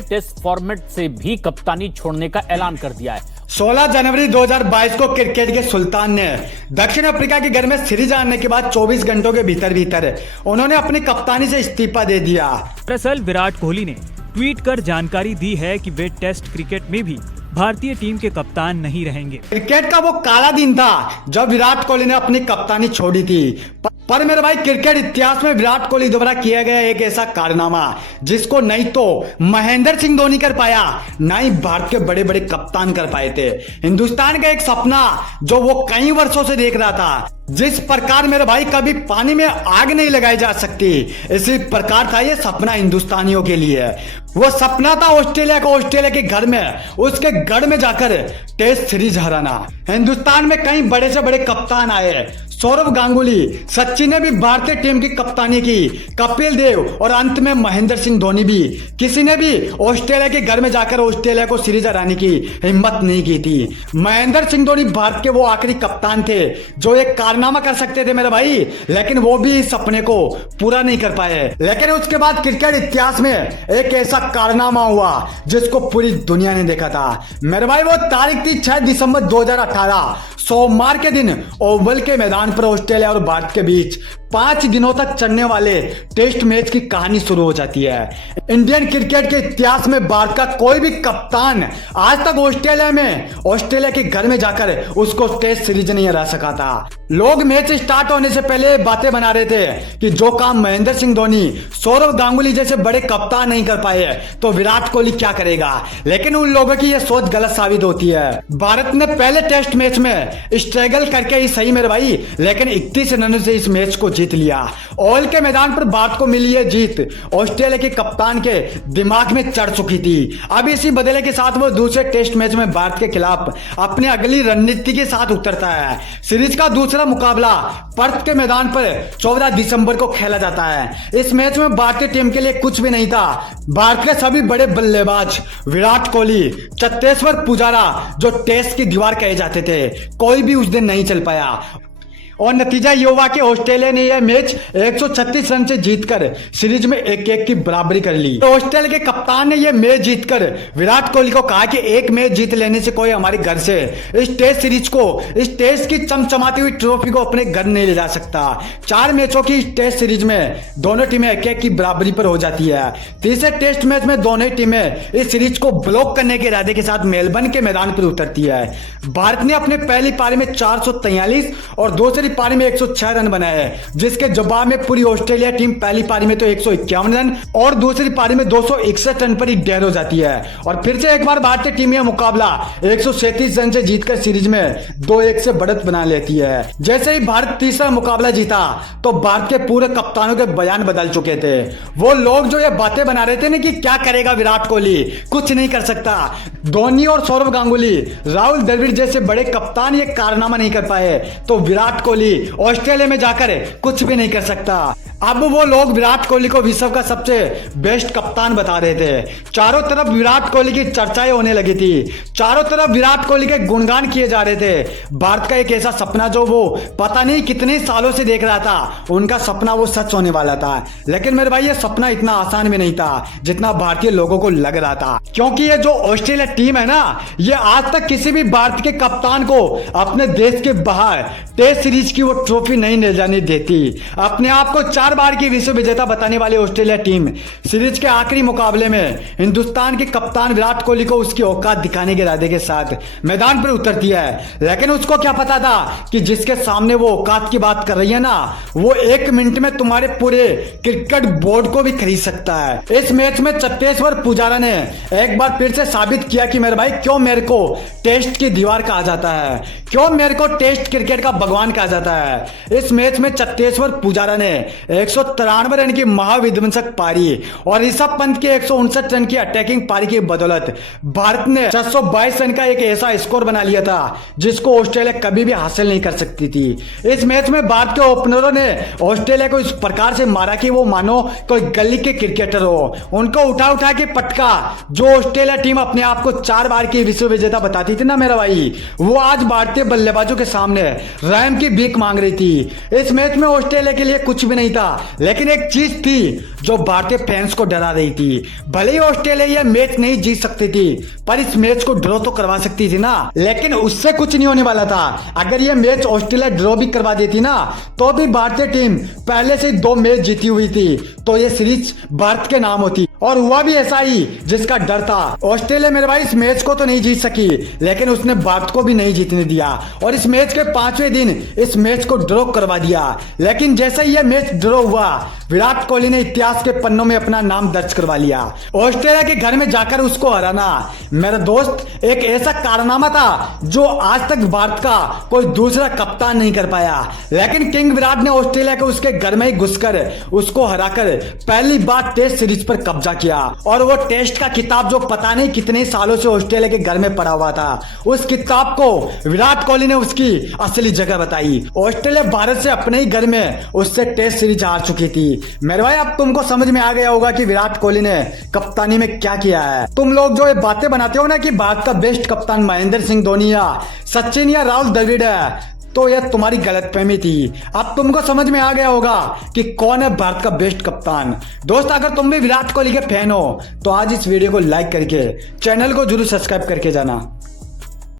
ने test format से भी कप्तानी छोड़ने का ऐलान कर दिया है। 16 जनवरी 2022 को क्रिकेट के सुल्तान ने दक्षिण अफ्रीका के घर में सीरीज हारने के बाद 24 घंटों के भीतर उन्होंने अपनी कप्तानी से इस्तीफा दे दिया। दरअसल विराट कोहली ने ट्वीट कर जानकारी दी है कि वे टेस्ट क्रिकेट में भी भारतीय टीम के कप्तान नहीं रहेंगे। क्रिकेट का वो काला दिन था जब विराट कोहली ने अपनी कप्तानी छोड़ी थी, पर मेरे भाई क्रिकेट इतिहास में विराट कोहली द्वारा किया गया एक ऐसा कारनामा जिसको नहीं तो महेंद्र सिंह धोनी कर पाया, ना ही भारत के बड़े बड़े कप्तान कर पाए थे। हिंदुस्तान का एक सपना जो वो कई वर्षों से देख रहा था, जिस प्रकार मेरे भाई कभी पानी में आग नहीं लगाई जा सकती, इसी प्रकार था ये सपना हिंदुस्तानियों के लिए। वो सपना था ऑस्ट्रेलिया के घर में, उसके गढ़ में जाकर टेस्ट सीरीज हराना। हिंदुस्तान में कई बड़े से बड़े कप्तान आए, सौरव गांगुली, सचिन ने भी भारतीय टीम की कप्तानी की, कपिल देव और अंत में महेंद्र सिंह धोनी भी। किसी ने भी ऑस्ट्रेलिया के घर में जाकर ऑस्ट्रेलिया को सीरीज हराने की हिम्मत नहीं की थी। महेंद्र सिंह धोनी भारत के वो आखिरी कप्तान थे जो एक कारनामा कर सकते थे मेरे भाई, लेकिन वो भी इस सपने को पूरा नहीं कर पाए। लेकिन उसके बाद क्रिकेट इतिहास में एक ऐसा कारनामा हुआ जिसको पूरी दुनिया ने देखा था मेरे भाई। वो तारीख थी 6 दिसंबर 2018, सोमवार के दिन ओवल के मैदान पर ऑस्ट्रेलिया और भारत के बीच 5 दिनों तक चलने वाले टेस्ट मैच की कहानी शुरू हो जाती है। इंडियन क्रिकेट के इतिहास में भारत का कोई भी कप्तान आज तक ऑस्ट्रेलिया के घर में जाकर उसको टेस्ट सीरीज नहीं हरा सका था। लोग मैच स्टार्ट होने से पहले बातें बना रहे थे कि जो काम महेंद्र सिंह धोनी, सौरव गांगुली जैसे बड़े कप्तान नहीं कर पाए तो विराट कोहली क्या करेगा। लेकिन उन लोगों की यह सोच गलत साबित होती है। भारत ने पहले टेस्ट मैच में स्ट्रगल करके ही सही मेरे भाई, लेकिन 31 रनों से इस मैच को जीत लिया। ओवल के मैदान पर भारत को मिली यह जीत ऑस्ट्रेलिया के कप्तान के दिमाग में चढ़ चुकी थी। अब इसी बदले के साथ वो दूसरे टेस्ट मैच में भारत के खिलाफ अपनी अगली रणनीति के साथ उतरता है। सीरीज का दूसरा मुकाबला पर्थ के मैदान पर 14 दिसंबर को खेला जाता है। इस मैच में भारतीय टीम के लिए कुछ भी नहीं था। भारत के सभी बड़े बल्लेबाज विराट कोहली, चेतेश्वर पुजारा जो टेस्ट की दीवार कहे जाते थे, कोई भी उस दिन नहीं चल पाया और नतीजा ये हुआ कि ऑस्ट्रेलिया ने यह मैच 136 रन से जीतकर सीरीज में 1-1 की बराबरी कर ली। तो ऑस्ट्रेलिया के कप्तान ने यह मैच जीतकर विराट कोहली को कहा कि एक मैच जीत लेने से कोई हमारे घर से इस टेस्ट सीरीज को, इस टेस्ट की चमचमाती हुई ट्रॉफी को अपने घर नहीं ले जा सकता। 4 मैचों की इस टेस्ट सीरीज में दोनों टीमें 1-1 की बराबरी पर हो जाती है। तीसरे टेस्ट मैच में दोनों टीमें इस सीरीज को ब्लॉक करने के इरादे के साथ मेलबर्न के मैदान पर उतरती है। भारत ने अपने पहली पारी में 443 और दूसरी पारी में 106 रन बनाए, जिसके जवाब में पूरी ऑस्ट्रेलिया टीम पहली पारी में तो 151 रन और दूसरी पारी में 261 रन पर ही ढेर हो जाती है। और फिर से एक बार भारतीय टीम यह मुकाबला 137 रन से जीतकर सीरीज में 2-1 से बढ़त बना लेती है। जैसे ही भारत तीसरा मुकाबला जीता तो भारत के पूरे कप्तानों के बयान बदल चुके थे। वो लोग जो ये बातें बना रहे थे ना कि क्या करेगा विराट कोहली, कुछ नहीं कर सकता। धोनी और सौरव गांगुली, राहुल द्रविड़ जैसे बड़े कप्तान ये कारनामा नहीं कर पाए तो विराट कोहली ऑस्ट्रेलिया में जाकर कुछ भी नहीं कर सकता। अब वो लोग विराट कोहली को विश्व का सबसे बेस्ट कप्तान बता रहे थे। चारों तरफ विराट कोहली की चर्चाएं होने लगी थी, चारों तरफ विराट कोहली के गुणगान किए जा रहे थे। भारत का एक ऐसा सपना जो वो पता नहीं कितने सालों से देख रहा था, उनका सपना वो सच होने वाला था। लेकिन मेरे भाई ये सपना इतना आसान भी नहीं था जितना भारतीय लोगों को लग रहा था, क्योंकि ये जो ऑस्ट्रेलिया टीम है ना, ये आज तक किसी भी भारत के कप्तान को अपने देश के बाहर टेस्ट सीरीज की वो ट्रॉफी नहीं ले जाने देती। अपने आप को 4 बार की विश्व विजेता बताने वाली ऑस्ट्रेलिया टीम सीरीज के आखिरी मुकाबले में हिंदुस्तान के कप्तान विराट कोहली को उसकी औकात दिखाने के इरादे के साथ मैदान पर उतरती है। लेकिन उसको क्या पता था कि जिसके सामने वो औकात की बात कर रही है ना, वो 1 मिनट में तुम्हारे पूरे क्रिकेट बोर्ड को भी खरीद सकता है। इस मैच में चेतेश्वर पुजारा ने एक बार फिर से साबित किया कि मेरे भाई क्यों मेरे को टेस्ट की दीवार कहा जाता है, क्यों मेरे को टेस्ट क्रिकेट का भगवान कहा जाता है। इस मैच में चेतेश्वर पुजारा ने 193 रन की महाविध्वंसक पारी और ऋषभ पंत के 159 रन की अटैकिंग पारी की बदौलत भारत ने 622 रन का एक ऐसा स्कोर बना लिया था जिसको ऑस्ट्रेलिया कभी भी हासिल नहीं कर सकती थी। इस मैच में भारत के ओपनरों ने ऑस्ट्रेलिया को इस प्रकार से मारा कि वो मानो कोई गली के क्रिकेटर हो। उनको उठा उठा के पटका। जो ऑस्ट्रेलिया टीम अपने आप को 4 बार की विश्व विजेता बताती थी ना मेरा भाई, वो आज भारतीय बल्लेबाजों के सामने रहम की भीख मांग रही थी। इस मैच में ऑस्ट्रेलिया के लिए कुछ भी नहीं था। लेकिन एक चीज थी जो भारतीय फैंस को डरा रही थी। भले ही ऑस्ट्रेलिया यह मैच नहीं जीत सकती थी, पर इस मैच को ड्रॉ तो करवा सकती थी ना। लेकिन उससे कुछ नहीं होने वाला था। अगर यह मैच ऑस्ट्रेलिया ड्रॉ भी करवा देती ना, तो भी भारतीय टीम पहले से 2 मैच जीती हुई थी, तो यह सीरीज भारत के नाम होती। और हुआ भी ऐसा ही जिसका डर था। ऑस्ट्रेलिया मेरे भाई इस मैच को तो नहीं जीत सकी, लेकिन उसने भारत को भी नहीं जीतने दिया और इस मैच के 5वें दिन इस मैच को ड्रॉ करवा दिया। लेकिन जैसे ही यह मैच ड्रॉ हुआ, विराट कोहली ने इतिहास के पन्नों में अपना नाम दर्ज करवा लिया। ऑस्ट्रेलिया के घर में जाकर उसको हराना मेरा दोस्त एक ऐसा कारनामा था जो आज तक भारत का कोई दूसरा कप्तान नहीं कर पाया। लेकिन किंग विराट ने ऑस्ट्रेलिया के उसके घर में ही घुसकर उसको हराकर पहली बार टेस्ट सीरीज पर कब्जा किया। और वो टेस्ट का किताब जो पता नहीं कितने सालों से ऑस्ट्रेलिया के घर में पड़ा हुआ था, उस किताब को विराट कोहली ने उसकी असली जगह बताई। ऑस्ट्रेलिया भारत से अपने ही घर में उससे टेस्ट सीरीज हार चुकी थी। मेरे भाई अब तुमको समझ में आ गया होगा कि विराट कोहली ने कप्तानी में क्या किया है। तुम लोग जो ये बातें बनाते हो ना कि भारत का बेस्ट कप्तान महेंद्र सिंह धोनी या सचिन या राहुल द्रविड़ है, तो यह तुम्हारी गलतफहमी थी। अब तुमको समझ में आ गया होगा कि कौन है भारत का बेस्ट कप्तान। दोस्त अगर तुम भी विराट कोहली के फैन हो तो आज इस वीडियो को लाइक करके चैनल को जरूर सब्सक्राइब करके जाना।